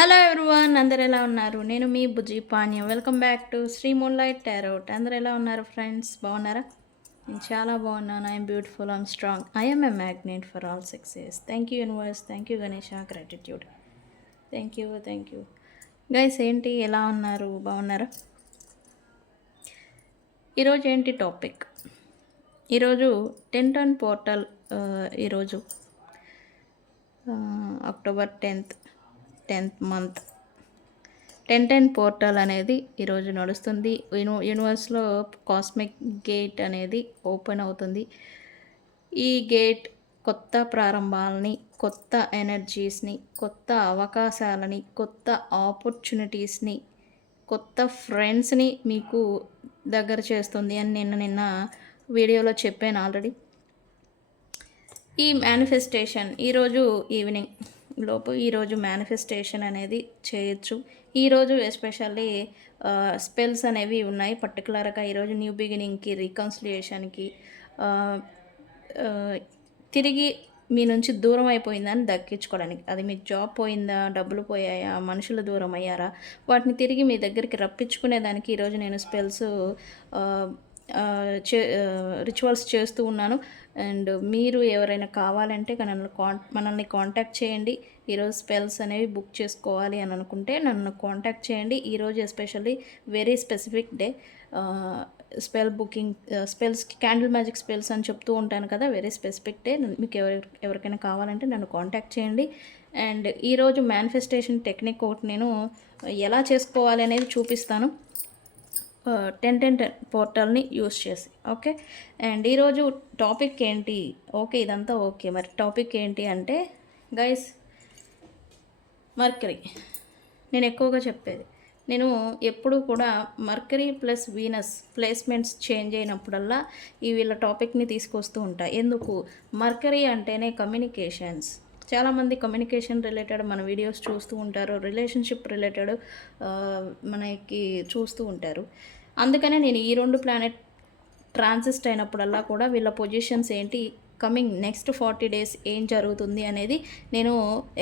Hello everyone, అందరు ఎలా ఉన్నారు? నేను మీ బుజ్జి పానీయం. Welcome back to Sri moonlight tarot. అందరు ఎలా ఉన్నారు ఫ్రెండ్స్? బాగున్నారా? నేను చాలా బాగున్నాను. I'm beautiful, I'm strong, I'm a magnet for all success. Thank you universe, thank you Ganesha, gratitude. Thank you guys. ఏంటి, ఎలా ఉన్నారు? బాగున్నారా? ఈరోజు ఏంటి టాపిక్? ఈరోజు 10 పోర్టల్. ఈరోజు అక్టోబర్ 10th మంత్ 10 పోర్టల్ అనేది ఈరోజు నడుస్తుంది. యూనివర్స్లో కాస్మిక్ గేట్ అనేది ఓపెన్ అవుతుంది. ఈ గేట్ కొత్త ప్రారంభాలని, కొత్త ఎనర్జీస్ని, కొత్త అవకాశాలని, కొత్త ఆపర్చునిటీస్ని, కొత్త ఫ్రెండ్స్ని మీకు దగ్గర చేస్తుంది అని నిన్న వీడియోలో చెప్పాను ఆల్రెడీ. ఈ మేనిఫెస్టేషన్ ఈరోజు ఈవినింగ్ లోపు ఈరోజు మేనిఫెస్టేషన్ అనేది చేయొచ్చు. ఈరోజు ఎస్పెషల్లీ స్పెల్స్ అనేవి ఉన్నాయి. పర్టికులర్గా ఈరోజు న్యూ బిగినింగ్కి, రీకన్సిలియేషన్కి, తిరిగి మీ నుంచి దూరం అయిపోయిందని దక్కించుకోవడానికి. అది మీ జాబ్ పోయిందా, డబ్బులు పోయాయా, మనుషులు దూరం అయ్యారా, వాటిని తిరిగి మీ దగ్గరికి రప్పించుకునేదానికి ఈరోజు నేను స్పెల్స్ రిచువల్స్ చేస్తూ ఉన్నాను. అండ్ మీరు ఎవరైనా కావాలంటే మనల్ని కాంటాక్ట్ చేయండి. ఈరోజు స్పెల్స్ అనేవి బుక్ చేసుకోవాలి అని అనుకుంటే నన్ను కాంటాక్ట్ చేయండి. ఈరోజు especially very specific day. Spell booking, స్పెల్స్కి క్యాండిల్ మ్యాజిక్ స్పెల్స్ అని చెప్తూ ఉంటాను కదా, వెరీ స్పెసిఫిక్ డే. మీకు ఎవరికైనా కావాలంటే నన్ను కాంటాక్ట్ చేయండి. అండ్ ఈరోజు మేనిఫెస్టేషన్ టెక్నిక్ ఒకటి నేను ఎలా చేసుకోవాలి అనేది చూపిస్తాను. 10 పోర్టల్ని యూస్ చేసి. ఓకే. అండ్ ఈరోజు టాపిక్ ఏంటి? ఓకే, ఇదంతా ఓకే. మరి టాపిక్ ఏంటి అంటే గైస్, మర్కరీ. నేను ఎక్కువగా చెప్పేది, నేను ఎప్పుడు కూడా మర్కరీ ప్లస్ వీనస్ ప్లేస్మెంట్స్ చేంజ్ అయినప్పుడల్లా వీళ్ళ టాపిక్ని తీసుకొస్తూ ఉంటా. ఎందుకు? మర్కరీ అంటేనే కమ్యూనికేషన్స్. చాలామంది కమ్యూనికేషన్ రిలేటెడ్ మన వీడియోస్ చూస్తూ ఉంటారు, రిలేషన్షిప్ రిలేటెడ్ మనకి చూస్తూ ఉంటారు. అందుకనే నేను ఈ 2 ప్లానెట్ ట్రాన్సిస్ట్ అయినప్పుడల్లా కూడా వీళ్ళ పొజిషన్స్ ఏంటి, కమింగ్ నెక్స్ట్ 40 days ఏం జరుగుతుంది అనేది నేను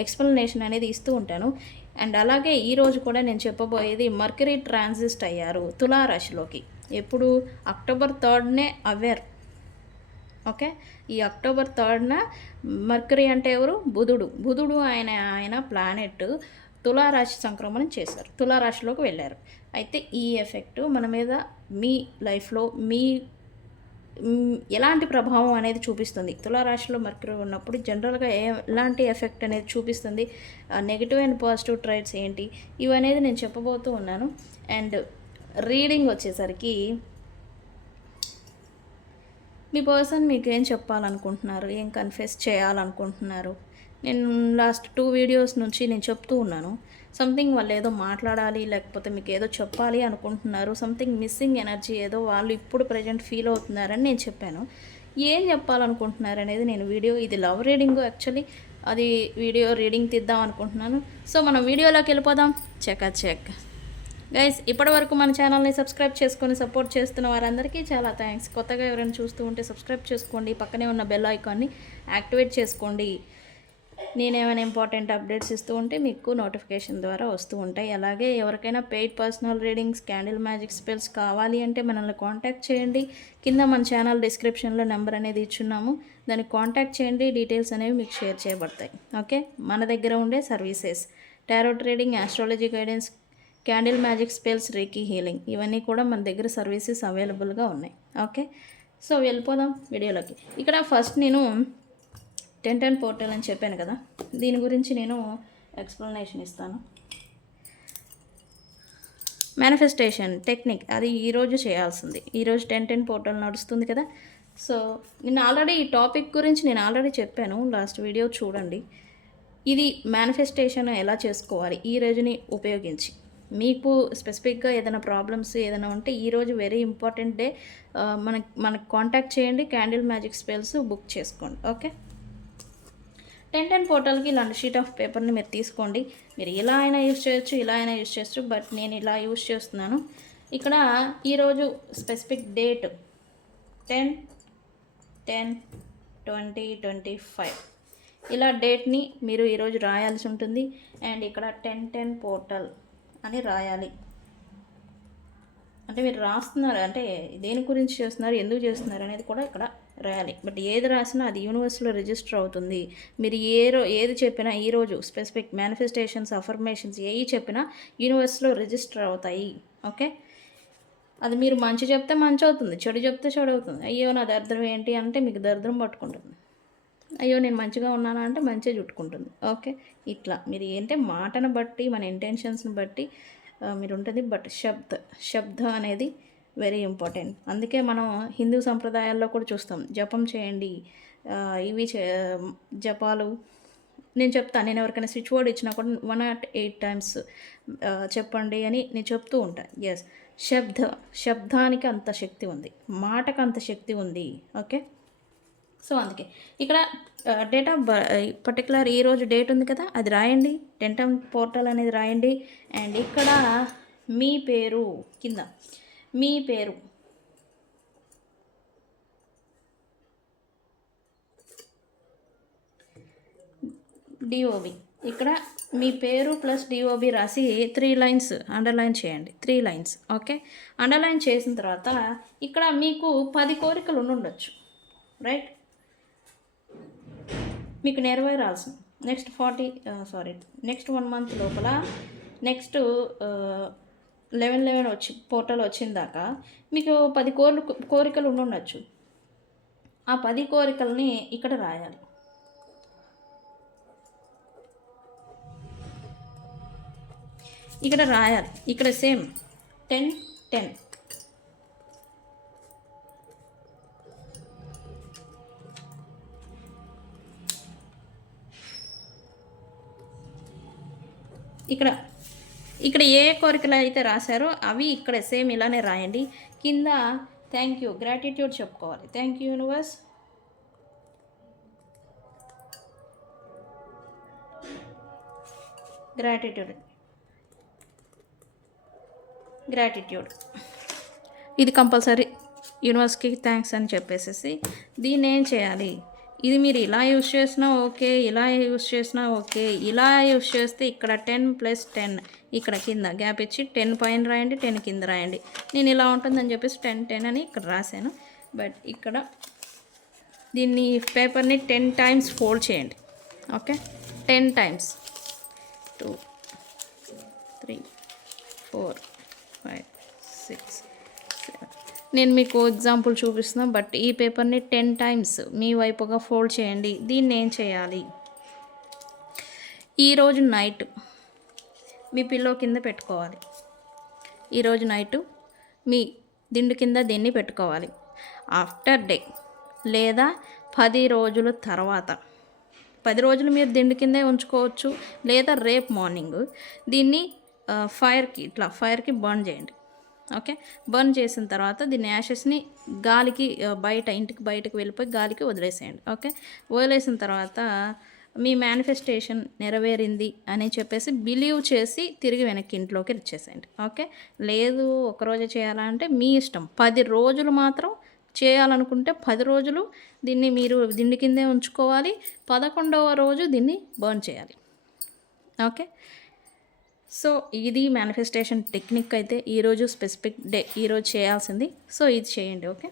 ఎక్స్ప్లెనేషన్ అనేది ఇస్తూ ఉంటాను. అండ్ అలాగే ఈరోజు కూడా నేను చెప్పబోయేది, మర్కరీ ట్రాన్సిస్ట్ అయ్యారు తులారాశిలోకి. ఎప్పుడు? October 3 aware. ఓకే. ఈ October 3 మర్కరీ అంటే ఎవరు? బుధుడు ఆయన ప్లానెట్ తులారాశి సంక్రమణం చేశారు, తులారాశిలోకి వెళ్ళారు. అయితే ఈ ఎఫెక్ట్ మన మీద, మీ లైఫ్లో ఎలాంటి ప్రభావం అనేది చూపిస్తుంది? తులారాశిలో మర్కరీ ఉన్నప్పుడు జనరల్గా ఎలాంటి ఎఫెక్ట్ అనేది చూపిస్తుంది? నెగిటివ్ అండ్ పాజిటివ్ ట్రైట్స్ ఏంటి, ఇవనేది నేను చెప్పబోతూ ఉన్నాను. అండ్ రీడింగ్ వచ్చేసరికి, మీ పర్సన్ మీకు ఏం చెప్పాలనుకుంటున్నారు, ఏం కన్ఫెస్ చేయాలనుకుంటున్నారు? నేను లాస్ట్ 2 వీడియోస్ నుంచి నేను చెప్తూ ఉన్నాను, సంథింగ్ వాళ్ళు ఏదో మాట్లాడాలి, లేకపోతే మీకు ఏదో చెప్పాలి అనుకుంటున్నారు, సంథింగ్ మిస్సింగ్ ఎనర్జీ ఏదో వాళ్ళు ఇప్పుడు ప్రజెంట్ ఫీల్ అవుతున్నారని నేను చెప్పాను. ఏం చెప్పాలనుకుంటున్నారు అనేది నేను వీడియో, ఇది లవ్ రీడింగ్ యాక్చువల్లీ, అది వీడియో రీడింగ్ తీద్దాం అనుకుంటున్నాను. సో మనం వీడియోలోకి వెళ్ళిపోదాం. చెక్ గైస్, ఇప్పటివరకు మన ఛానల్ని సబ్స్క్రైబ్ చేసుకొని సపోర్ట్ చేస్తున్న వారందరికీ చాలా థ్యాంక్స్. కొత్తగా ఎవరైనా చూస్తూ ఉంటే సబ్స్క్రైబ్ చేసుకోండి, పక్కనే ఉన్న బెల్ ఐకాన్ని యాక్టివేట్ చేసుకోండి. నేనేమైనా ఇంపార్టెంట్ అప్డేట్స్ ఇస్తూ ఉంటే మీకు నోటిఫికేషన్ ద్వారా వస్తూ ఉంటాయి. అలాగే ఎవరికైనా paid personal readings, candle magic spells కావాలి అంటే మనల్ని కాంటాక్ట్ చేయండి. కింద మన ఛానల్ డిస్క్రిప్షన్లో నెంబర్ అనేది ఇచ్చున్నాము, దాన్ని కాంటాక్ట్ చేయండి. డీటెయిల్స్ అనేవి మీకు షేర్ చేయబడతాయి. ఓకే. మన దగ్గర ఉండే services tarot reading, astrology guidance, candle magic spells, reiki healing, ఇవన్నీ కూడా మన దగ్గర సర్వీసెస్ అవైలబుల్గా ఉన్నాయి. ఓకే. సో వెళ్ళిపోదాం వీడియోలోకి. ఇక్కడ ఫస్ట్ నేను 10 పోర్టల్ అని చెప్పాను కదా, దీని గురించి నేను ఎక్స్ప్లెనేషన్ ఇస్తాను. మేనిఫెస్టేషన్ టెక్నిక్ అది ఈరోజు చేయాల్సింది. ఈరోజు 10 పోర్టల్ నడుస్తుంది కదా. సో నేను ఆల్రెడీ ఈ టాపిక్ గురించి నేను ఆల్రెడీ చెప్పాను, లాస్ట్ వీడియో చూడండి. ఇది మేనిఫెస్టేషన్ ఎలా చేసుకోవాలి ఈ రోజుని ఉపయోగించి. మీకు స్పెసిఫిక్గా ఏదైనా ప్రాబ్లమ్స్ ఏదైనా ఉంటే ఈరోజు వెరీ ఇంపార్టెంట్ డే. మనకు కాంటాక్ట్ చేయండి, క్యాండిల్ మ్యాజిక్ స్పెల్స్ బుక్ చేసుకోండి. ఓకే. 10 పోర్టల్కి ఇలాంటి షీట్ ఆఫ్ పేపర్ని మీరు తీసుకోండి. మీరు ఇలా అయినా యూజ్ చేయొచ్చు, ఇలా అయినా యూజ్ చేయొచ్చు, బట్ నేను ఇలా యూజ్ చేస్తున్నాను. ఇక్కడ ఈరోజు స్పెసిఫిక్ డేట్ 10/10/2025. ఇలా డేట్ని మీరు ఈరోజు రాయాల్సి ఉంటుంది. అండ్ ఇక్కడ 10/10 పోర్టల్ అని రాయాలి. అంటే మీరు రాస్తున్నారు అంటే దేని గురించి చేస్తున్నారు, ఎందుకు చేస్తున్నారు అనేది కూడా ఇక్కడ రాయాలి. బట్ ఏది రాసినా అది యూనివర్స్లో రిజిస్టర్ అవుతుంది. మీరు ఏది చెప్పినా ఈరోజు స్పెసిఫిక్ మేనిఫెస్టేషన్స్, అఫర్మేషన్స్ ఏవి చెప్పినా యూనివర్స్లో రిజిస్టర్ అవుతాయి. ఓకే, అది మీరు మంచి చెప్తే మంచి అవుతుంది, చెడు చెప్తే చెడు అవుతుంది. అయ్యో నా దరిద్రం ఏంటి అంటే మీకు దరిద్రం పట్టుకుంటుంది. అయ్యో నేను మంచిగా ఉన్నాను అంటే మంచిగా చుట్టుకుంటుంది. ఓకే, ఇట్లా మీరు ఏంటంటే మాటను బట్టి మన ఇంటెన్షన్స్ని బట్టి మీరు ఉంటుంది. బట్ శబ్ద అనేది వెరీ ఇంపార్టెంట్. అందుకే మనం హిందూ సంప్రదాయాల్లో కూడా చూస్తాం, జపం చేయండి, జపాలు నేను చెప్తాను. నేను ఎవరికైనా స్విచ్ వర్డ్ ఇచ్చినా కూడా 108 టైమ్స్ చెప్పండి అని నేను చెప్తూ ఉంటాను. ఎస్, శబ్దానికి అంత శక్తి ఉంది, మాటకు అంత శక్తి ఉంది. ఓకే, సో అందుకే ఇక్కడ డేట్ ఆఫ్ పర్టికులర్ ఈరోజు డేట్ ఉంది కదా, అది రాయండి. 10/10 పోర్టల్ అనేది రాయండి. అండ్ ఇక్కడ మీ పేరు కింద మీ పేరు డిఓబి, ఇక్కడ మీ పేరు ప్లస్ డిఓబి రాసి 3 లైన్స్ అండర్లైన్ చేయండి. 3 లైన్స్. ఓకే, అండర్లైన్ చేసిన తర్వాత ఇక్కడ మీకు 10 కోరికలు ఉండొచ్చు, రైట్? మీకు నెరవేరాల్సిన నెక్స్ట్ 1 మంత్ లోపల నెక్స్ట్ 11/11 పోర్టల్ వచ్చిన దాకా మీకు 10 కోరికలు ఉండొచ్చు. ఆ 10 కోరికల్ని ఇక్కడ రాయాలి. ఇక్కడ సేమ్ 10/10. ఇక్కడ ఏ కోరికలు అయితే రాశారో అవి ఇక్కడ సేమ్ ఇలానే రాయండి. కింద థ్యాంక్ యూ, గ్రాటిట్యూడ్ చెప్పుకోవాలి. థ్యాంక్ యూ యూనివర్స్, గ్రాటిట్యూడ్ ఇది కంపల్సరీ యూనివర్స్కి థ్యాంక్స్ అని చెప్పేసి దీన్ని ఏం చేయాలి, ఇది మీరు ఇలా యూస్ చేసినా ఓకే, ఇలా యూస్ చేసినా ఓకే. ఇలా యూస్ చేస్తే ఇక్కడ 10+10 ఇక్కడ కింద గ్యాప్ ఇచ్చి 10 పైన రాయండి, 10 కింద రాయండి. నేను ఇలా ఉంటుందని చెప్పేసి 10/10 అని ఇక్కడ రాశాను. బట్ ఇక్కడ దీన్ని పేపర్ని 10 టైమ్స్ ఫోల్డ్ చేయండి. Okay, 10 times 2 3 4 5 6 7. నేను మీకు ఎగ్జాంపుల్ చూపిస్తున్నాను. బట్ ఈ పేపర్ని 10 టైమ్స్ మీ వైపుగా ఫోల్డ్ చేయండి. దీన్ని ఏం చేయాలి, ఈరోజు నైట్ మీ పిల్లో కింద పెట్టుకోవాలి. ఈరోజు నైటు మీ దిండు కింద దీన్ని పెట్టుకోవాలి. ఆఫ్టర్ డే లేదా 10 రోజుల తర్వాత, 10 రోజులు మీరు దిండు కిందే ఉంచుకోవచ్చు. లేదా రేపు మార్నింగ్ దీన్ని ఫైర్కి బర్న్ చేయండి. ఓకే, బర్న్ చేసిన తర్వాత దీన్ని యాషెస్ని గాలికి ఇంటికి బయటకు వెళ్ళిపోయి గాలికి వదిలేసేయండి. ఓకే, వదిలేసిన తర్వాత మీ మేనిఫెస్టేషన్ నెరవేరింది అని చెప్పేసి బిలీవ్ చేసి తిరిగి వెనక్కి ఇంట్లోకి ఇచ్చేసేయండి. ఓకే, లేదు ఒకరోజే చేయాలంటే మీ ఇష్టం. 10 రోజులు మాత్రం చేయాలనుకుంటే 10 రోజులు దీన్ని మీరు దిండి కిందే ఉంచుకోవాలి. 11వ రోజు దీన్ని బర్న్ చేయాలి. ఓకే, సో ఇది మేనిఫెస్టేషన్ టెక్నిక్. అయితే ఈరోజు స్పెసిఫిక్ డే ఈరోజు చేయాల్సింది. సో ఇది చేయండి. ఓకే,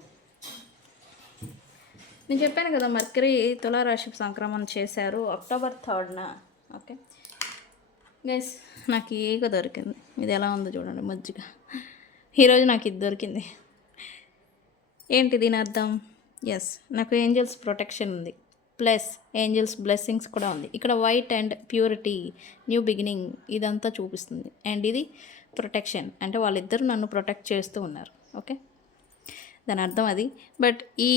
నేను చెప్పాను కదా మర్కరీ తులారాశి సంక్రమణ చేశారు అక్టోబర్ 3న. ఓకే గైస్, నాకు ఏగ దొరికింది. ఇది ఎలా ఉందో చూడండి, మజ్జిగ. ఈరోజు నాకు ఇది దొరికింది. ఏంటి దీని అర్థం? ఎస్, నాకు ఏంజల్స్ ప్రొటెక్షన్ ఉంది, ప్లస్ ఏంజల్స్ బ్లెస్సింగ్స్ కూడా ఉంది. ఇక్కడ white and purity, new beginning ఇదంతా చూపిస్తుంది. అండ్ ఇది ప్రొటెక్షన్ అంటే వాళ్ళిద్దరూ నన్ను ప్రొటెక్ట్ చేస్తూ ఉన్నారు. ఓకే, దాని అర్థం అది. బట్ ఈ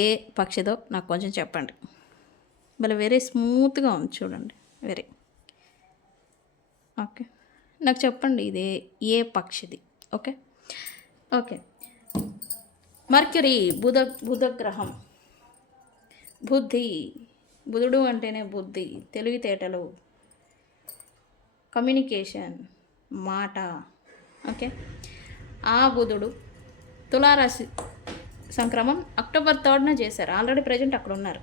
ఏ పక్షిదో నాకు కొంచెం చెప్పండి. భలే వెరీ స్మూత్గా ఉంది చూడండి, వెరీ. ఓకే, నాకు చెప్పండి ఇది ఏ పక్షిది. ఓకే ఓకే, మర్క్యూరీ బుధ గ్రహం. బుధుడు అంటేనే బుద్ధి, తెలివితేటలు, కమ్యూనికేషన్, మాట. ఓకే, ఆ బుధుడు తులారాశి సంక్రమం అక్టోబర్ 3న చేశారు. ఆల్రెడీ ప్రజెంట్ అక్కడ ఉన్నారు.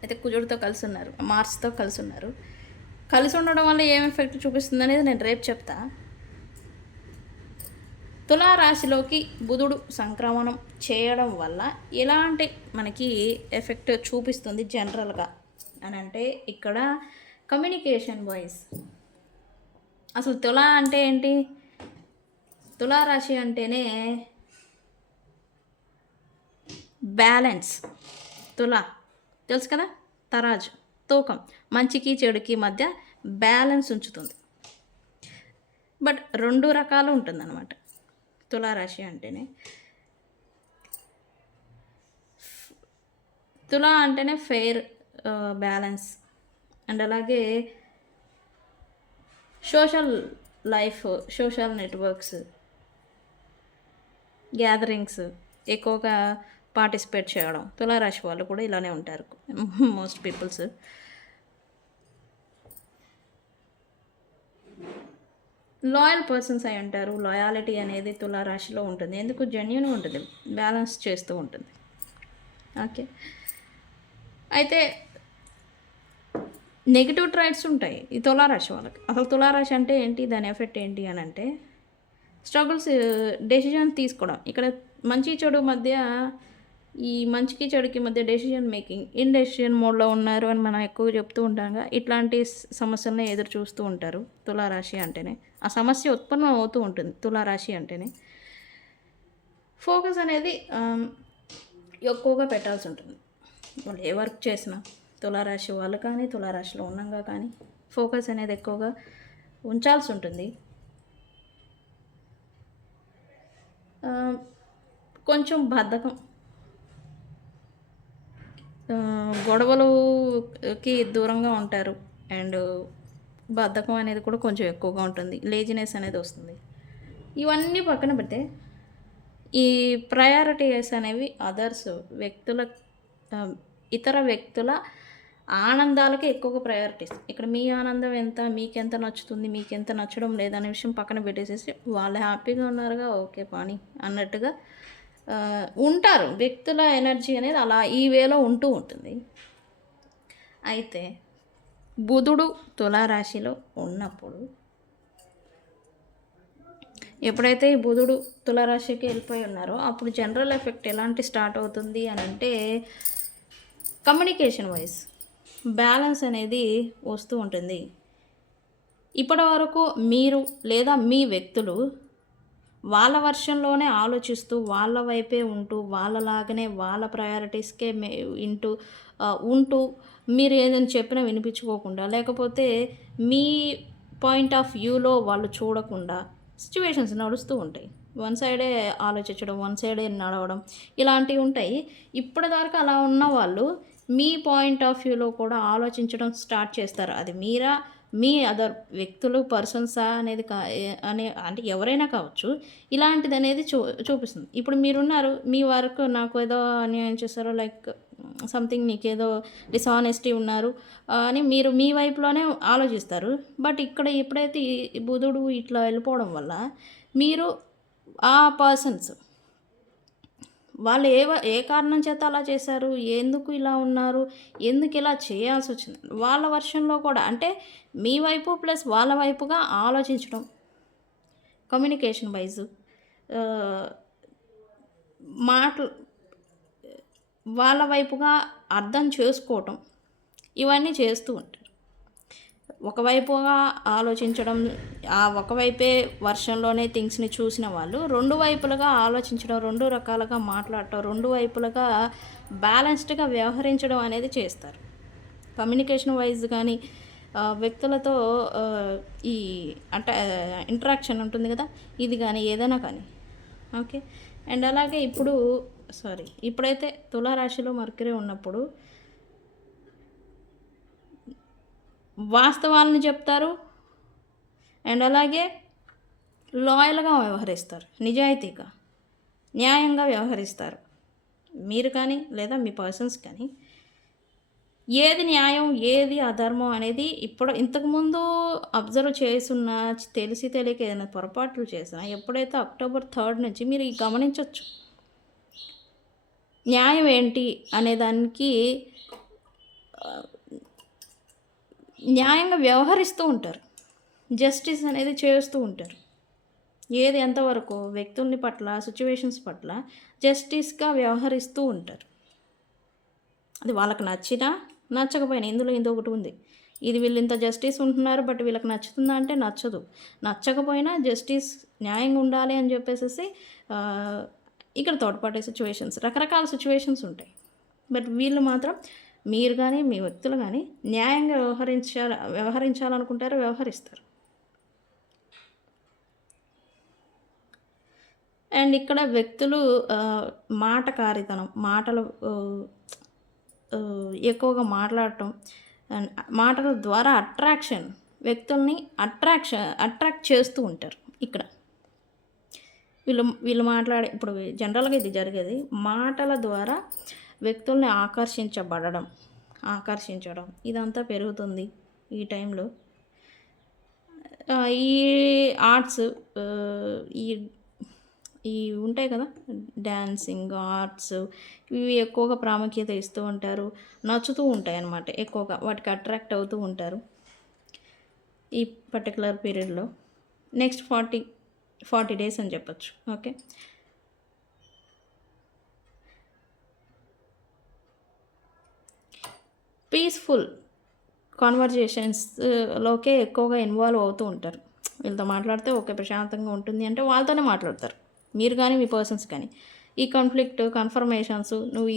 అయితే కుజుడితో కలిసి ఉన్నారు, మార్స్తో కలిసి ఉన్నారు. కలిసి ఉండడం వల్ల ఏం ఎఫెక్ట్ చూపిస్తుంది అనేది నేను రేపు చెప్తా. తులారాశిలోకి బుధుడు సంక్రమణం చేయడం వల్ల ఎలాంటి మనకి ఎఫెక్ట్ చూపిస్తుంది జనరల్గా అని అంటే, ఇక్కడ కమ్యూనికేషన్ వైజ్ అసలు తులా అంటే ఏంటి? తులారాశి అంటేనే బ్యాలెన్స్. తులా తెలుసు కదా, తరాజు, తూకం, మంచికి చెడుకి మధ్య బ్యాలెన్స్ ఉంచుతుంది. బట్ 2 రకాలు ఉంటుందన్నమాట తులారాశి అంటేనే. తులా అంటేనే ఫెయిర్, బ్యాలెన్స్ అండ్ అలాగే social life, social networks, gatherings ఎక్కువగా పార్టిసిపేట్ చేయడం. తులారాశి వాళ్ళు కూడా ఇలానే ఉంటారు మోస్ట్ పీపుల్స్. లాయల్ పర్సన్స్ అయి ఉంటారు. లాయాలిటీ అనేది తులారాశిలో ఉంటుంది. ఎందుకు? జెన్యూన్గా ఉంటుంది, బ్యాలెన్స్ చేస్తూ ఉంటుంది. ఓకే, అయితే నెగిటివ్ ట్రైట్స్ ఉంటాయి ఈ తులారాశి వాళ్ళకి. అసలు తులారాశి అంటే ఏంటి, దాని ఎఫెక్ట్ ఏంటి అని అంటే స్ట్రగుల్స్, డెసిజన్ తీసుకోవడం. ఇక్కడ మంచి చెడు మధ్య, ఈ మంచికి చెడుకి మధ్య డెసిజన్ మేకింగ్, డెసిజన్ మోడ్లో ఉన్నారు అని మనం ఎక్కువ చెప్తూ ఉంటాంగా. ఇట్లాంటి సమస్యలనే ఎదురు చూస్తూ ఉంటారు తులారాశి అంటేనే. ఆ సమస్య ఉత్పన్నం అవుతూ ఉంటుంది తులారాశి అంటేనే. ఫోకస్ అనేది ఎక్కువగా పెట్టాల్సి ఉంటుంది. వాళ్ళు ఏ వర్క్ చేసినా, తులారాశి వాళ్ళు కానీ, తులారాశిలో ఉన్నాగా కానీ, ఫోకస్ అనేది ఎక్కువగా ఉంచాల్సి ఉంటుంది. కొంచెం బద్ధకం, గొడవలుకి దూరంగా ఉంటారు. అండ్ బద్ధకం అనేది కూడా కొంచెం ఎక్కువగా ఉంటుంది. లేజినెస్ అనేది వస్తుంది. ఇవన్నీ పక్కన పెడితే ఈ ప్రయారిటీస్ అనేవి అదర్స్ వ్యక్తుల, ఇతర వ్యక్తుల ఆనందాలకి ఎక్కువగా ప్రయారిటీస్. ఇక్కడ మీ ఆనందం ఎంత, మీకెంత నచ్చుతుంది, మీకెంత నచ్చడం లేదనే విషయం పక్కన పెట్టేసేసి వాళ్ళు హ్యాపీగా ఉన్నారుగా, ఓకే పాని అన్నట్టుగా ఉంటారు. వ్యక్తుల ఎనర్జీ అనేది అలా ఈ వేలో ఉంటూ ఉంటుంది. అయితే బుధుడు తులారాశిలో ఉన్నప్పుడు, ఎప్పుడైతే ఈ బుధుడు తులారాశికి వెళ్ళిపోయి ఉన్నారో అప్పుడు జనరల్ ఎఫెక్ట్ ఎలాంటి స్టార్ట్ అవుతుంది అని అంటే, కమ్యూనికేషన్ వైజ్ బ్యాలెన్స్ అనేది వస్తూ ఉంటుంది. ఇప్పటి వరకు మీరు లేదా మీ వ్యక్తులు వాళ్ళ వర్షంలోనే ఆలోచిస్తూ, వాళ్ళ వైపే ఉంటూ, వాళ్ళలాగానే వాళ్ళ ప్రయారిటీస్కే ఉంటూ, మీరు ఏదైనా చెప్పినా వినిపించుకోకుండా, లేకపోతే మీ పాయింట్ ఆఫ్ వ్యూలో వాళ్ళు చూడకుండా సిచ్యువేషన్స్ నడుస్తూ ఉంటాయి. వన్ సైడే ఆలోచించడం, వన్ సైడే నడవడం ఇలాంటివి ఉంటాయి. ఇప్పటిదాకా అలా ఉన్న వాళ్ళు మీ పాయింట్ ఆఫ్ వ్యూలో కూడా ఆలోచించడం స్టార్ట్ చేస్తారు. అది మీరా, మీ అదర్ వ్యక్తులు, పర్సన్సా అనేది అంటే ఎవరైనా కావచ్చు. ఇలాంటిది అనేది చూపిస్తుంది. ఇప్పుడు మీరున్నారు, మీ వర్క్ నాకు ఏదో అన్యాయం చేశారో, లైక్ సంథింగ్ నీకేదో డిసానెస్టీ ఉన్నారు అని మీరు మీ వైపులోనే ఆలోచిస్తారు. బట్ ఇక్కడ ఎప్పుడైతే ఈ బుధుడు ఇట్లా వెళ్ళిపోవడం వల్ల మీరు ఆ పర్సన్స్ వాళ్ళు ఏ కారణం చేత అలా చేశారు, ఎందుకు ఇలా ఉన్నారు, ఎందుకు ఇలా చేయాల్సి వచ్చింది, వాళ్ళ వర్షంలో కూడా అంటే మీ వైపు ప్లస్ వాళ్ళ వైపుగా ఆలోచించడం, కమ్యూనికేషన్ వైజ్ మాటలు వాళ్ళ వైపుగా అర్థం చేసుకోవటం, ఇవన్నీ చేస్తూ ఉంటారు. ఒకవైపుగా ఆలోచించడం, ఆ ఒకవైపే వర్షంలోనే థింగ్స్ని చూసిన వాళ్ళు 2 వైపులుగా ఆలోచించడం, 2 రకాలుగా మాట్లాడటం, 2 వైపులుగా బ్యాలెన్స్డ్గా వ్యవహరించడం అనేది చేస్తారు. కమ్యూనికేషన్ వైజ్ కానీ, వ్యక్తులతో ఈ అంటే ఇంటరాక్షన్ ఉంటుంది కదా, ఇది కానీ ఏదైనా కానీ. ఓకే, అండ్ అలాగే ఇప్పుడైతే తులారాశిలో మర్కరీ ఉన్నప్పుడు వాస్తవాలను చెప్తారు. అండ్ అలాగే లాయల్గా వ్యవహరిస్తారు, నిజాయితీగా, న్యాయంగా వ్యవహరిస్తారు. మీరు కానీ లేదా మీ పర్సన్స్ కానీ ఏది న్యాయం, ఏది అధర్మం అనేది ఇంతకుముందు అబ్జర్వ్ చేసున్న, తెలిసి తెలియక ఏదైనా పొరపాట్లు చేసినా ఎప్పుడైతే October 3 నుంచి మీరు న్యాయంగా వ్యవహరిస్తూ ఉంటారు. జస్టిస్ అనేది చేస్తూ ఉంటారు. ఏది ఎంతవరకు వ్యక్తుల్ని పట్ల, సిట్యుయేషన్స్ పట్ల జస్టిస్‌గా వ్యవహరిస్తూ ఉంటారు. అది వాళ్ళకి నచ్చినా, నచ్చకపోయినా ఇందులో ఇదొకటి ఉంది. ఇది వీళ్ళు ఇంత జస్టిస్ ఉంటున్నారు. బట్ వీళ్ళకి నచ్చుతుందా అంటే నచ్చదు. నచ్చకపోయినా జస్టిస్ న్యాయంగా ఉండాలి అని చెప్పేసేసి ఇక్కడ థర్డ్ పార్టీ సిట్యుయేషన్స్ రకరకాల సిట్యుయేషన్స్ ఉంటాయి. బట్ వీళ్ళు మాత్రం మీరు గానీ, మీ వ్యక్తులు గానీ న్యాయంగా వ్యవహరించాలనుకుంటారు, వ్యవహరిస్తారు. అండ్ ఇక్కడ వ్యక్తులు మాటకారితనం, మాటలు ఎక్కువగా మాట్లాడటం అండ్ మాటల ద్వారా వ్యక్తుల్ని అట్రాక్ట్ చేస్తూ ఉంటారు ఇక్కడ. వీళ్ళు మాట్లాడే ఇప్పుడు జనరల్‌గా ఇది జరిగేది. మాటల ద్వారా వ్యక్తుల్ని ఆకర్షించడం ఇదంతా పెరుగుతుంది ఈ టైంలో. ఈ ఆర్ట్స్ ఈ ఈ ఉంటాయి కదా! డాన్సింగ్, ఆర్ట్స్ ఇవి ఎక్కువగా ప్రాముఖ్యత ఇస్తూ ఉంటారు. నచ్చుతూ ఉంటాయన్నమాట ఎక్కువగా. వాటికి అట్రాక్ట్ అవుతూ ఉంటారు ఈ పర్టిక్యులర్ పీరియడ్‌లో. నెక్స్ట్ 40 డేస్ అని చెప్పొచ్చు. ఓకే. పీస్‌ఫుల్ కాన్వర్జేషన్స్‌లోకే ఎక్కువగా ఇన్వాల్వ్ అవుతూ ఉంటారు. వీళ్ళతో మాట్లాడితే ఓకే ప్రశాంతంగా ఉంటుంది అంటే వాళ్ళతోనే మాట్లాడతారు. మీరు కానీ, మీ పర్సన్స్ కానీ. ఈ కాన్ఫ్లిక్ట్, కన్ఫర్మేషన్స్ నువ్వు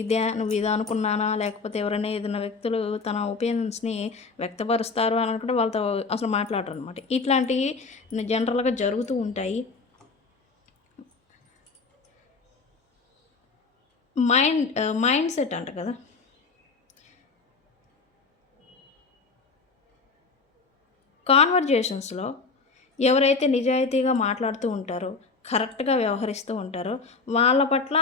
ఇదా అనుకున్నానా? లేకపోతే ఎవరైనా ఏదైనా వ్యక్తులు తన ఒపీనియన్స్‌ని వ్యక్తపరుస్తారు అని అనుకుంటే వాళ్ళతో అసలు మాట్లాడరనమాట. ఇట్లాంటివి జనరల్‌గా జరుగుతూ ఉంటాయి. మైండ్ సెట్ అంట కదా! కాన్వర్జేషన్స్‌లో ఎవరైతే నిజాయితీగా మాట్లాడుతూ ఉంటారో, కరెక్ట్‌గా వ్యవహరిస్తూ ఉంటారో, వాళ్ళ పట్ల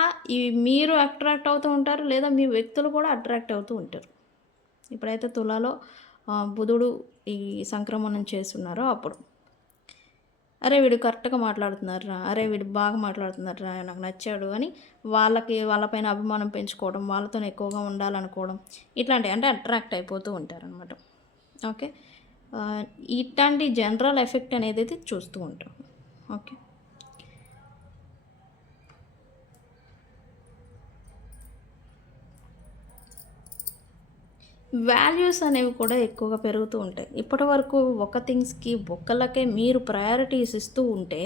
మీరు అట్రాక్ట్ అవుతూ ఉంటారు. లేదా మీ వ్యక్తులు కూడా అట్రాక్ట్ అవుతూ ఉంటారు. ఇప్పుడైతే తులాలో బుధుడు ఈ సంక్రమణం చేస్తున్నారో అప్పుడు. అరే! వీడు కరెక్ట్‌గా మాట్లాడుతున్నారురా! అరే! వీడు బాగా మాట్లాడుతున్నారురా! నాకు నచ్చాడు అని వాళ్ళపైన అభిమానం పెంచుకోవడం, వాళ్ళతోనే ఎక్కువగా ఉండాలనుకోవడం, ఇట్లాంటివి అంటే అట్రాక్ట్ అయిపోతూ ఉంటారనమాట. ఓకే. ఇట్లాంటి జనరల్ ఎఫెక్ట్ అనేది చూస్తూ ఉంటాం. ఓకే. వాల్యూస్ అనేవి కూడా ఎక్కువగా పెరుగుతూ ఉంటాయి. ఇప్పటివరకు ఒకళ్ళకే మీరు ప్రయారిటీస్ ఇస్తూ ఉంటే,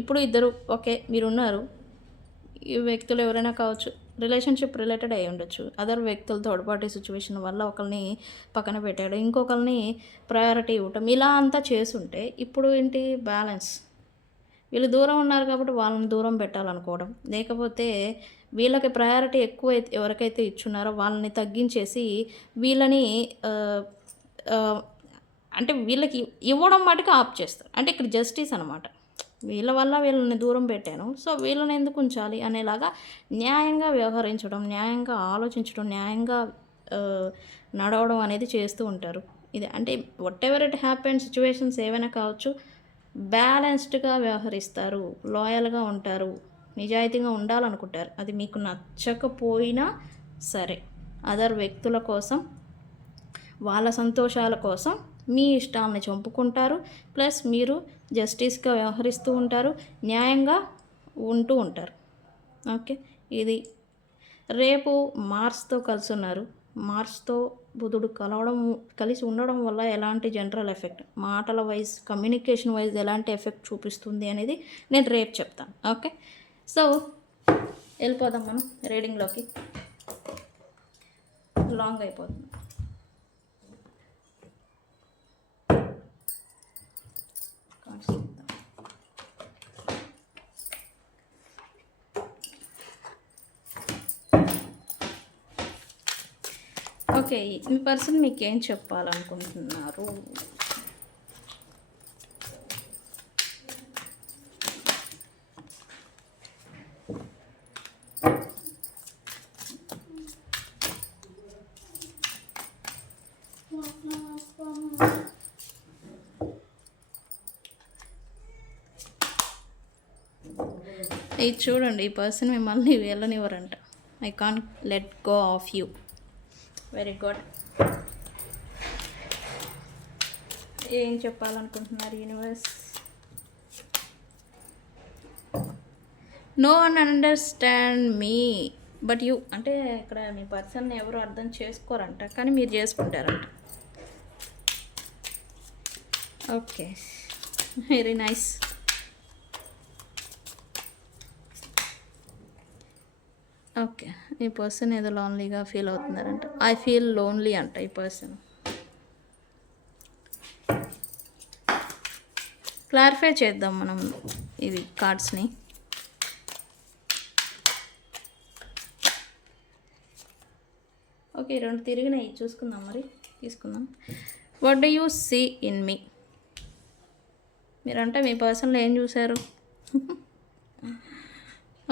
ఇప్పుడు ఇద్దరు ఓకే. మీరున్నారు. ఈ వ్యక్తులు ఎవరైనా కావచ్చు. రిలేషన్‌షిప్ రిలేటెడ్ అయ్యి ఉండొచ్చు. అదర్ వ్యక్తులు థర్డ్ పార్టీ సిట్యుయేషన్ వల్ల ఒకళ్ళని పక్కన పెట్టాడు. ఇంకొకళ్ళని ప్రయారిటీ ఇవ్వటం. ఇలా అంతా చేసుంటే ఇప్పుడు ఏంటి బ్యాలెన్స్. వీళ్ళు దూరం ఉన్నారు కాబట్టి వాళ్ళని దూరం పెట్టాలనుకోవడం. లేకపోతే వీళ్ళకి ప్రయారిటీ ఎవరికైతే ఇచ్చున్నారో వాళ్ళని తగ్గించేసి వీళ్ళని ఆహ్, ఆహ్, అంటే వీళ్ళకి ఇవ్వడం మటుకు ఆప్ చేస్తారు. అంటే ఇక్కడ జస్టిస్ అనమాట. వీళ్ళ వల్ల వీళ్ళని దూరం పెట్టాను. సో, వీళ్ళని ఎందుకు ఉంచాలి అనేలాగా న్యాయంగా వ్యవహరించడం, న్యాయంగా ఆలోచించడం, న్యాయంగా ఆహ్, నడవడం అనేది చేస్తూ ఉంటారు. ఇది అంటే వాటెవర్ ఇట్ హ్యాపెన్ సిట్యుయేషన్స్ ఏవైనా కావచ్చు. బ్యాలెన్స్డ్‌గా వ్యవహరిస్తారు. లాయల్‌గా ఉంటారు. నిజాయితీగా ఉండాలనుకుంటారు. అది మీకు నచ్చకపోయినా సరే. అదర్ వ్యక్తుల కోసం, వాళ్ళ సంతోషాల కోసం మీ ఇష్టాలని చంపుకుంటారు. ప్లస్ మీరు జస్టిస్‌గా వ్యవహరిస్తూ ఉంటారు. న్యాయంగా ఉంటూ ఉంటారు. ఓకే. ఇది రేపు మార్స్‌తో కలిసున్నారు. మార్స్‌తో బుధుడు కలిసి ఉండడం వల్ల ఎలాంటి జనరల్ ఎఫెక్ట్, మాటల వైస్, కమ్యూనికేషన్ వైస్ ఎలాంటి ఎఫెక్ట్ చూపిస్తుంది అనేది నేను రేపు చెప్తాను. ఓకే. సో, వెళ్ళిపోదాం మనం రీడింగ్‌లోకి. లాంగ్ అయిపోతుంది. ఓకే. మీ పర్సన్ మీకేం చెప్పాలనుకుంటున్నారు? ఇది చూడండి, ఈ పర్సన్ మిమ్మల్ని వెళ్ళనివ్వరంట. I can't let go of you. Very good. ఏం చెప్పాలనుకుంటున్నారు universe? No one understand me but you, అంటే ఇక్కడ మీ పర్సన్ ఎవరు అర్థం చేసుకోరంట, కానీ మీరు చేసుకుంటారంట. Okay, very nice. ఓకే, ఈ పర్సన్ ఏదో లోన్లీగా ఫీల్ అవుతున్నారంట. ఐ ఫీల్ లోన్లీ అంట ఈ పర్సన్. క్లారిఫై చేద్దాం మనం ఇది కార్డ్స్ని. ఓకే, రెండు తిరిగినాయి, చూసుకుందాం మరి, తీసుకుందాం. What do you see in me? మీరంటే మీ పర్సన్లో ఏం చూశారు?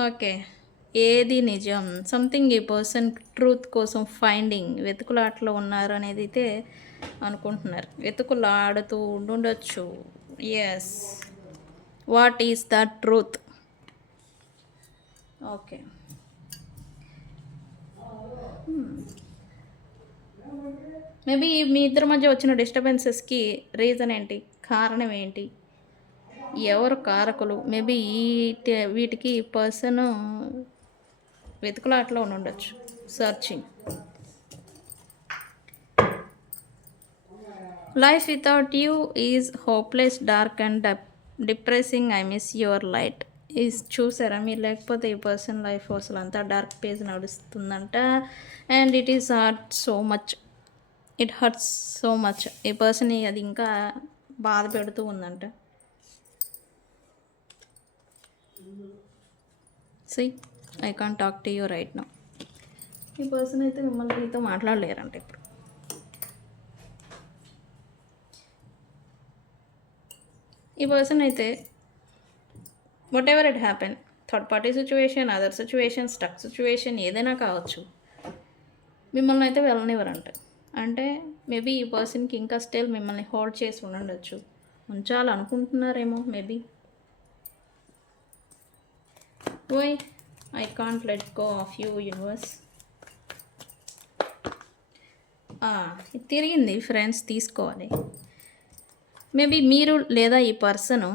ఓకే, ఏది నిజం? సంథింగ్ ఈ పర్సన్ ట్రూత్ కోసం ఫైండింగ్, వెతుకులాటలో ఉన్నారు అనేది అయితే అనుకుంటున్నారు. వెతుకులాడుతూ ఉండొచ్చు. Yes, what is the truth? Okay, maybe మీ ఇద్దరి మధ్య వచ్చిన డిస్టర్బెన్సెస్కి రీజన్ ఏంటి, కారణం ఏంటి, ఎవరు కారకులు? మేబీ వీటికి పర్సన్ వెతుకులాటలో ఉండొచ్చు, searching. Life without you is hopeless, dark and depressing, I miss your light. Is చూసారా మీరు? లేకపోతే ఈ పర్సన్ లైఫ్ అసలు అంతా డార్క్ పేజ్ నడుస్తుందంట. And it is hurt so much, it hurts so much. ఈ పర్సన్ అది ఇంకా బాధ పెడుతూ ఉందంట. See, I can't talk to you right now. ఈ పర్సన్ అయితే మిమ్మల్ని మీతో మాట్లాడలేరంట ఇప్పుడు. ఈ పర్సన్ అయితే whatever it happen, third party situation, other situation, stuck situation ఏదైనా కావచ్చు, మిమ్మల్ని అయితే వెళ్ళనివ్వరంట. అంటే మేబీ ఈ పర్సన్కి ఇంకా స్టిల్ మిమ్మల్ని హోల్డ్ చేసి ఉండొచ్చు, ఉంచాలనుకుంటున్నారేమో maybe. Why I can't let go of you universe. ఇది తిరిగింది ఫ్రెండ్స్, తీసుకోవాలి. మేబీ మీరు లేదా ఈ పర్సను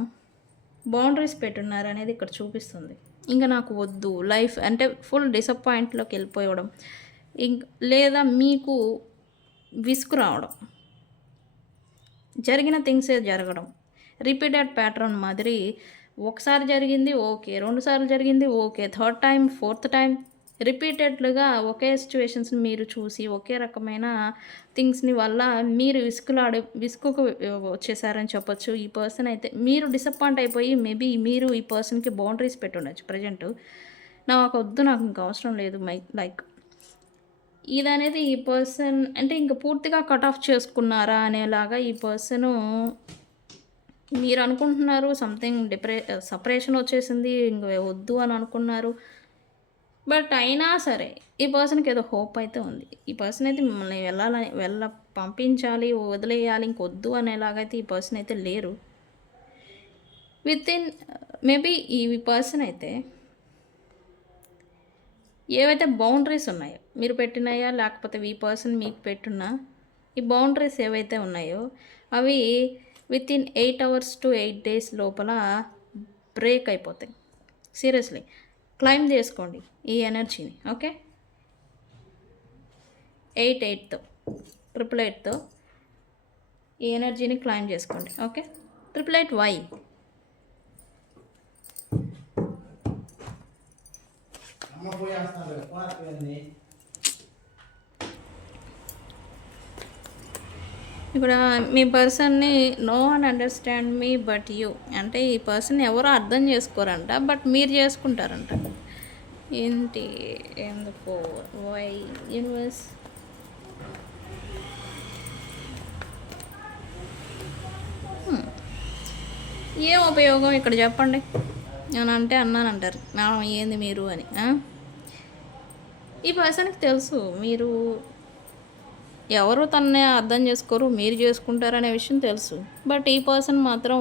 బౌండరీస్ పెట్టున్నారు అనేది ఇక్కడ చూపిస్తుంది. ఇంకా నాకు వద్దు లైఫ్ అంటే ఫుల్ డిసప్పాయింట్లోకి వెళ్ళిపోవడం, లేదా మీకు విసుగు రావడం, జరిగిన థింగ్సే జరగడం, రిపీటెడ్ ప్యాటర్న్ మాదిరి. ఒకసారి జరిగింది ఓకే, రెండుసార్లు జరిగింది okay, third time, fourth time రిపీటెడ్లుగా ఒకే సిచ్యువేషన్స్ని మీరు చూసి ఒకే రకమైన థింగ్స్ని వల్ల మీరు విసుగుకు వచ్చేసారని చెప్పొచ్చు. ఈ పర్సన్ అయితే మీరు డిసప్పాయింట్ అయిపోయి మేబీ మీరు ఈ పర్సన్కి బౌండరీస్ పెట్టుండొచ్చు ప్రజెంట్. నాకు వద్దు, నాకు ఇంకా అవసరం లేదు లైక్ ఇది అనేది ఈ పర్సన్ అంటే ఇంకా పూర్తిగా కట్ ఆఫ్ చేసుకున్నారా అనేలాగా ఈ పర్సను మీరు అనుకుంటున్నారు. సంథింగ్ సపరేషన్ వచ్చేసింది, ఇంక వద్దు అని అనుకున్నారు. బట్ అయినా సరే ఈ పర్సన్కి ఏదో హోప్ అయితే ఉంది. ఈ పర్సన్ అయితే మిమ్మల్ని పంపించాలి, వదిలేయాలి, ఇంకొద్దు అనేలాగైతే ఈ పర్సన్ అయితే లేరు. విత్ ఇన్ మేబీ ఈ పర్సన్ అయితే ఏవైతే బౌండరీస్ ఉన్నాయో మీరు పెట్టినాయా, లేకపోతే ఈ పర్సన్ మీకు పెట్టున్నా, ఈ బౌండరీస్ ఏవైతే ఉన్నాయో అవి with in 8 hours to 8 days లోపల బ్రేక్ అయిపోతాయి. సీరియస్లీ క్లైమ్ చేసుకోండి ఈ ఎనర్జీని. ఓకే, 88తో 888తో ఈ ఎనర్జీని క్లైమ్ చేసుకోండి. Okay, 888 why? ఇక్కడ మీ పర్సన్ని no one understand me but you, అంటే ఈ పర్సన్ ఎవరో అర్థం చేసుకోరంట, బట్ మీరు చేసుకుంటారంట. ఏంటి, ఎందుకు, వై యూనివర్స్? ఏం ఉపయోగం ఇక్కడ చెప్పండి అని అంటే అన్నానంటారు మేడం ఏంది మీరు అని. ఈ పర్సన్కి తెలుసు మీరు ఎవరు తన్నే అర్థం చేసుకోరు, మీరు చేసుకుంటారనే విషయం తెలుసు. బట్ ఈ పర్సన్ మాత్రం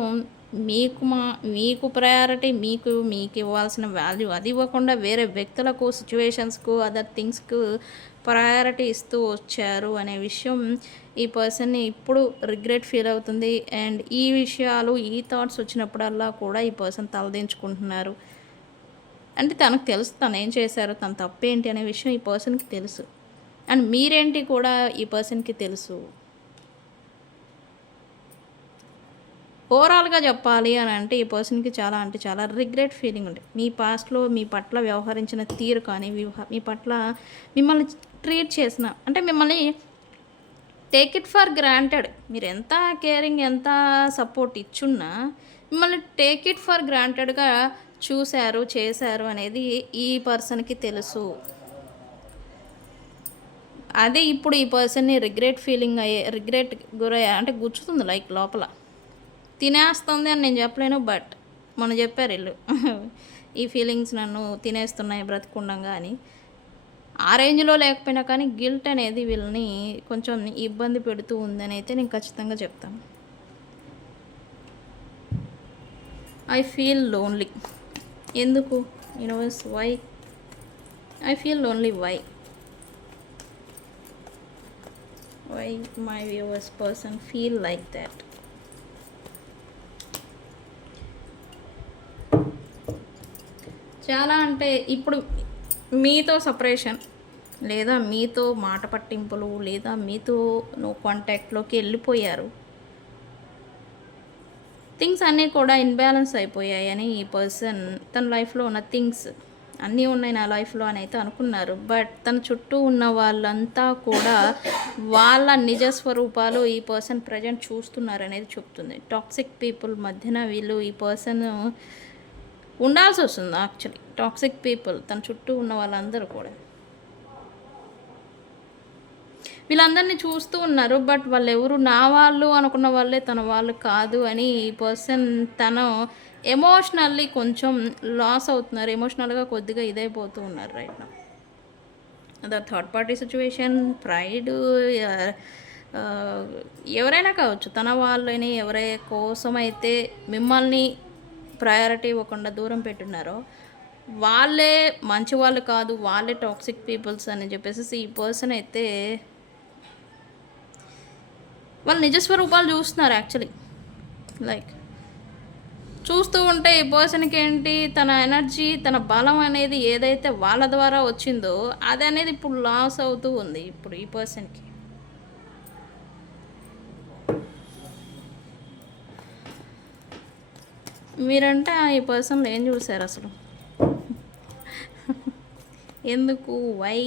మీకు ప్రయారిటీ, మీకు ఇవ్వాల్సిన వాల్యూ అది ఇవ్వకుండా వేరే వ్యక్తులకు, సిచ్యువేషన్స్కు, అదర్ థింగ్స్కు ప్రయారిటీ ఇస్తూ వచ్చారు అనే విషయం ఈ పర్సన్‌ని ఇప్పుడు రిగ్రెట్ ఫీల్ అవుతుంది. అండ్ ఈ విషయాలు, ఈ థాట్స్ వచ్చినప్పుడల్లా కూడా ఈ పర్సన్ తలదించుకుంటున్నారు. అంటే తనకు తెలుసు తనేం చేశారో, తన తప్పేంటి అనే విషయం ఈ పర్సన్‌కి తెలుసు. అండ్ మీరేంటి కూడా ఈ పర్సన్‌కి తెలుసు. ఓవరాల్‌గా చెప్పాలి అని అంటే ఈ పర్సన్‌కి చాలా అంటే చాలా రిగ్రెట్ ఫీలింగ్ ఉంది. మీ పాస్ట్‌లో మీ పట్ల వ్యవహరించిన తీరు కానీ, మీ పట్ల మిమ్మల్ని ట్రీట్ చేసిన అంటే మిమ్మల్ని టేక్ ఇట్ ఫర్ గ్రాంటెడ్. మీరెంత కేరింగ్, ఎంత సపోర్ట్ ఇచ్చున్నా మిమ్మల్ని టేక్ ఇట్ ఫర్ గ్రాంటెడ్‌గా చూసారు, చేశారు అనేది ఈ పర్సన్‌కి తెలుసు. అదే ఇప్పుడు ఈ పర్సన్‌ని రిగ్రెట్ అంటే గుచ్చుతుంది లైక్ లోపల. తినేస్తుంది అని నేను చెప్పలేను. బట్ మొన్న చెప్పారు ఈళ్ళు ఈ ఫీలింగ్స్ నన్ను తినేస్తున్నాయి బ్రతికుండంగా అని. ఆ రేంజ్‌లో లేకపోయినా కానీ గిల్ట్ అనేది వీళ్ళని కొంచెం ఇబ్బంది పెడుతూ ఉందని అయితే నేను ఖచ్చితంగా చెప్తాను. I feel lonely. ఎందుకు? Universe why? I feel lonely why? Why my viewers person feel like that? చాలా అంటే ఇప్పుడు మీతో సపరేషన్, లేదా మీతో మాట పట్టింపులు, లేదా మీతో నో కాంటాక్ట్‌లోకి వెళ్ళిపోయారు. థింగ్స్ అన్నీ కూడా ఇన్‌బ్యాలెన్స్ అయిపోయాయని ఈ పర్సన్ తన లైఫ్‌లో ఉన్న థింగ్స్ అన్నీ ఉన్నాయి నా లైఫ్‌లో అని అయితే అనుకున్నారు. బట్ తన చుట్టూ ఉన్న వాళ్ళంతా కూడా వాళ్ళ నిజ స్వరూపాలు ఈ పర్సన్ ప్రజెంట్ చూస్తున్నారనేది చెప్తుంది. టాక్సిక్ పీపుల్ మధ్యన వీళ్ళు ఈ పర్సన్ ఉండాల్సి వస్తుంది యాక్చువల్లీ. టాక్సిక్ పీపుల్ తన చుట్టూ ఉన్న వాళ్ళందరూ కూడా వీళ్ళందరినీ చూస్తూ ఉన్నారు. బట్ వాళ్ళెవరు నా వాళ్ళు అనుకున్న వాళ్ళే తన వాళ్ళు కాదు అని ఈ పర్సన్ తను ఎమోషనల్లీ కొంచెం లాస్ అవుతున్నారు. ఎమోషనల్గా కొద్దిగా ఇదైపోతూ ఉన్నారు right now. The third party situation, pride, ఎవరైనా కావచ్చు తన వాళ్ళని ఎవరై కోసమైతే మిమ్మల్ని ప్రయారిటీ ఇవ్వకుండా దూరం పెట్టున్నారో వాళ్ళే మంచి వాళ్ళు కాదు, వాళ్ళే టాక్సిక్ పీపుల్స్ అని చెప్పేసి ఈ పర్సన్ అయితే వాళ్ళ నిజస్వరూపాలు చూస్తున్నారు యాక్చువల్లీ. లైక్ చూస్తూ ఉంటే ఈ పర్సన్కి ఏంటి తన ఎనర్జీ, తన బలం అనేది ఏదైతే వాళ్ళ ద్వారా వచ్చిందో అది అనేది ఇప్పుడు లాస్ అవుతూ ఉంది ఇప్పుడు ఈ పర్సన్కి. మీరంటే ఈ పర్సన్లో ఏం చూసారు అసలు? ఎందుకు? వై?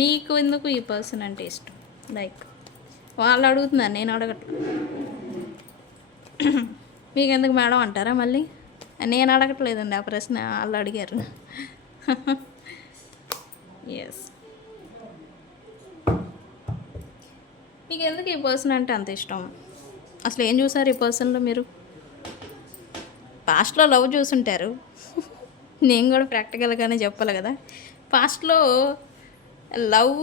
మీకు ఎందుకు ఈ పర్సన్ అంటే ఇష్టం? లైక్ వాళ్ళు అడుగుతున్నారు, నేను అడగట్లేదు. మీకు ఎందుకు మేడం అంటారా మళ్ళీ? నేను అడగట్లేదండి ఆ ప్రశ్న, వాళ్ళు అడిగారు. ఎస్. మీకు ఎందుకు ఈ పర్సన్ అంటే అంత ఇష్టం? అసలు ఏం చూసారు ఈ పర్సన్లో మీరు? పాస్ట్లో లవ్ చూసుంటారు. నేను కూడా ప్రాక్టికల్గానే చెప్పాలి కదా. పాస్ట్లో లవ్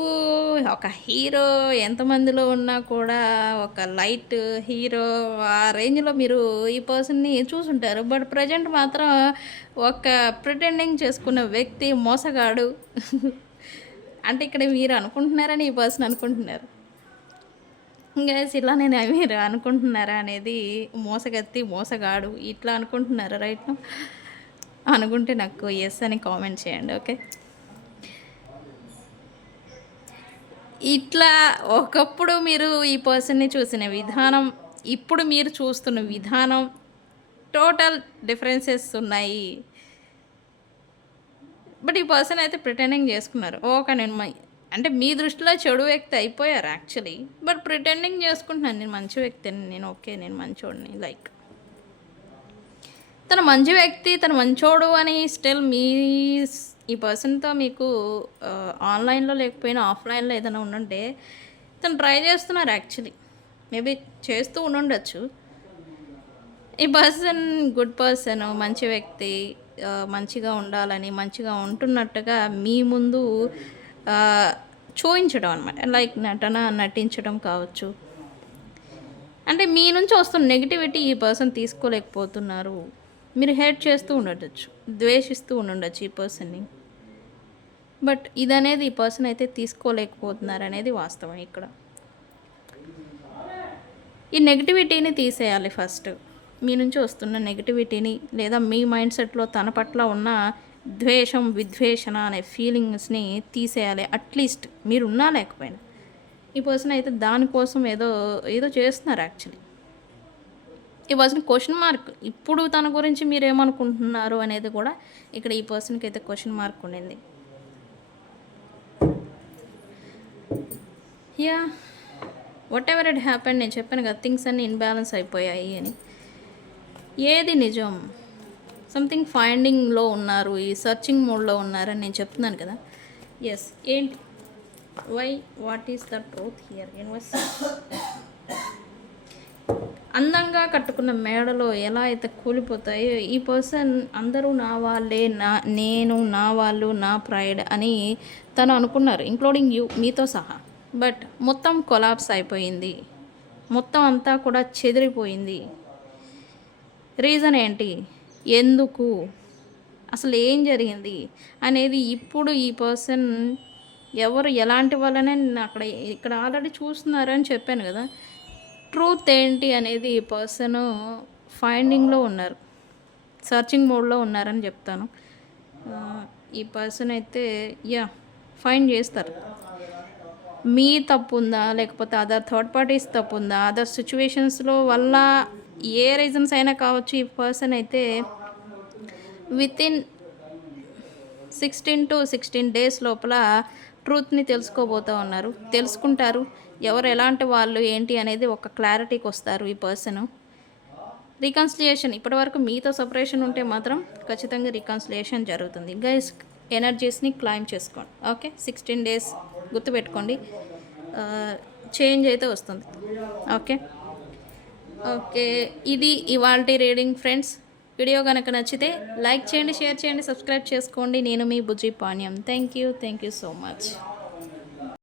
ఒక హీరో ఎంతమందిలో ఉన్నా కూడా ఒక లైట్ హీరో ఆ రేంజ్లో మీరు ఈ పర్సన్ని చూసుంటారు. బట్ ప్రజెంట్ మాత్రం ఒక ప్రిటెండింగ్ చేసుకున్న వ్యక్తి మోసగాడు. అంటే ఇక్కడ మీరు అనుకుంటున్నారని ఈ పర్సన్ అనుకుంటున్నారు. గైస్ ఇలా నేను మీరు అనుకుంటున్నారా అనేది, మోసగత్తి మోసగాడు ఇట్లా అనుకుంటున్నారా రైట్? అనుకుంటే నాకు ఎస్ అని కామెంట్ చేయండి. ఓకే, ఇట్లా ఒకప్పుడు మీరు ఈ పర్సన్ని చూసిన విధానం, ఇప్పుడు మీరు చూస్తున్న విధానం టోటల్ డిఫరెన్సెస్ ఉన్నాయి. బట్ ఈ పర్సన్ అయితే ప్రిటెండింగ్ చేసుకున్నారు. ఓకే నేను అంటే మీ దృష్టిలో చెడు వ్యక్తి అయిపోయారు యాక్చువల్లీ. బట్ ప్రిటెండింగ్ చేసుకుంటున్నాను నేను మంచి వ్యక్తిని, నేను ఓకే నేను మంచోడిని. లైక్ తను మంచి వ్యక్తి, తను మంచోడు అని స్టిల్ ఈ పర్సన్తో మీకు ఆన్లైన్లో లేకపోయినా ఆఫ్లైన్లో ఏదైనా ఉండుంటే తను ట్రై చేస్తున్నారు యాక్చువల్లీ. మేబీ చేస్తూ ఉండుండొచ్చు. ఈ పర్సన్ గుడ్ పర్సన్, మంచి వ్యక్తి, మంచిగా ఉండాలని, మంచిగా ఉంటున్నట్టుగా మీ ముందు చూయించడం అనమాట. లైక్ నటించడం కావచ్చు. అంటే మీ నుంచి వస్తున్న నెగిటివిటీ ఈ పర్సన్ తీసుకోలేకపోతున్నారు. మీరు హేట్ చేస్తూ ఉండొచ్చు, ద్వేషిస్తూ ఉండొచ్చు ఈ పర్సన్ని. బట్ ఇదనేది ఈ పర్సన్ అయితే తీసుకోలేకపోతున్నారు అనేది వాస్తవం ఇక్కడ. ఈ నెగిటివిటీని తీసేయాలి ఫస్ట్. మీ నుంచి వస్తున్న నెగిటివిటీని లేదా మీ మైండ్ సెట్లో తన పట్ల ఉన్న ద్వేషం, విద్వేషణ అనే ఫీలింగ్స్ని తీసేయాలి. అట్లీస్ట్ మీరున్నా లేకపోయినా. ఈ పర్సన్ అయితే దానికోసం ఏదో ఏదో చేస్తున్నారు యాక్చువల్లీ. ఈ పర్సన్ క్వశ్చన్ మార్క్. ఇప్పుడు తన గురించి మీరేమనుకుంటున్నారు అనేది కూడా ఇక్కడ ఈ పర్సన్కి అయితే క్వశ్చన్ మార్క్ ఉండింది. Yeah, what ever it happened, నేను చెప్పాను కదా థింగ్స్ అన్నీ ఇన్బ్యాలెన్స్ అయిపోయాయి అని. ఏది నిజం? సంథింగ్ ఫైండింగ్లో ఉన్నారు, ఈ సర్చింగ్ మోడ్లో ఉన్నారని నేను చెప్తున్నాను కదా. ఎస్, ఏంటి, why, what is the truth here? Universe అందంగా కట్టుకున్న మేడలో ఎలా అయితే కూలిపోతాయో ఈ పర్సన్ అందరూ నా వాళ్ళే, నేను, నా వాళ్ళు, నా ప్రైడ్ అని తను అనుకున్నారు, ఇంక్లూడింగ్ యూ, మీతో సహా. బట్ మొత్తం కొలాప్స్ అయిపోయింది, మొత్తం అంతా కూడా చెదిరిపోయింది. రీజన్ ఏంటి, ఎందుకు, అసలు ఏం జరిగింది అనేది ఇప్పుడు ఈ పర్సన్ ఎవరు ఎలాంటి వాళ్ళనే అక్కడ ఇక్కడ ఆల్రెడీ చూస్తున్నారని చెప్పాను కదా. ట్రూత్ ఏంటి అనేది ఈ పర్సన్ ఫైండింగ్లో ఉన్నారు, సర్చింగ్ మోడ్లో ఉన్నారని చెప్తాను. ఈ పర్సన్ అయితే ఫైండ్ చేస్తారు. మీ తప్పు ఉందా, లేకపోతే అదర్ థర్డ్ పార్టీస్ తప్పు ఉందా, అదర్ సిచ్యువేషన్స్లో వల్ల ఏ రీజన్స్ అయినా కావచ్చు. ఈ పర్సన్ అయితే వితిన్ 16 to 16 days లోపల ట్రూత్ని తెలుసుకోబోతూ ఉన్నారు, తెలుసుకుంటారు. ఎవరు ఎలాంటి వాళ్ళు ఏంటి అనేది ఒక క్లారిటీకి వస్తారు ఈ పర్సను. రీకన్సిలియేషన్, ఇప్పటివరకు మీతో సపరేషన్ ఉంటే మాత్రం ఖచ్చితంగా రీకన్సిలియేషన్ జరుగుతుంది. గైస్, ఎనర్జీస్ని క్లైమ్ చేసుకోండి. ఓకే, 16 days గుర్తుపెట్టుకోండి, చేంజ్ అయితే వస్తుంది. ఓకే, ఇది ఇవాల్టి రీడింగ్ ఫ్రెండ్స్. వీడియో కనుక నచ్చితే లైక్ చేయండి, షేర్ చేయండి, సబ్స్క్రైబ్ చేసుకోండి. నేను మీ Bujji Panyam. Thank you so much.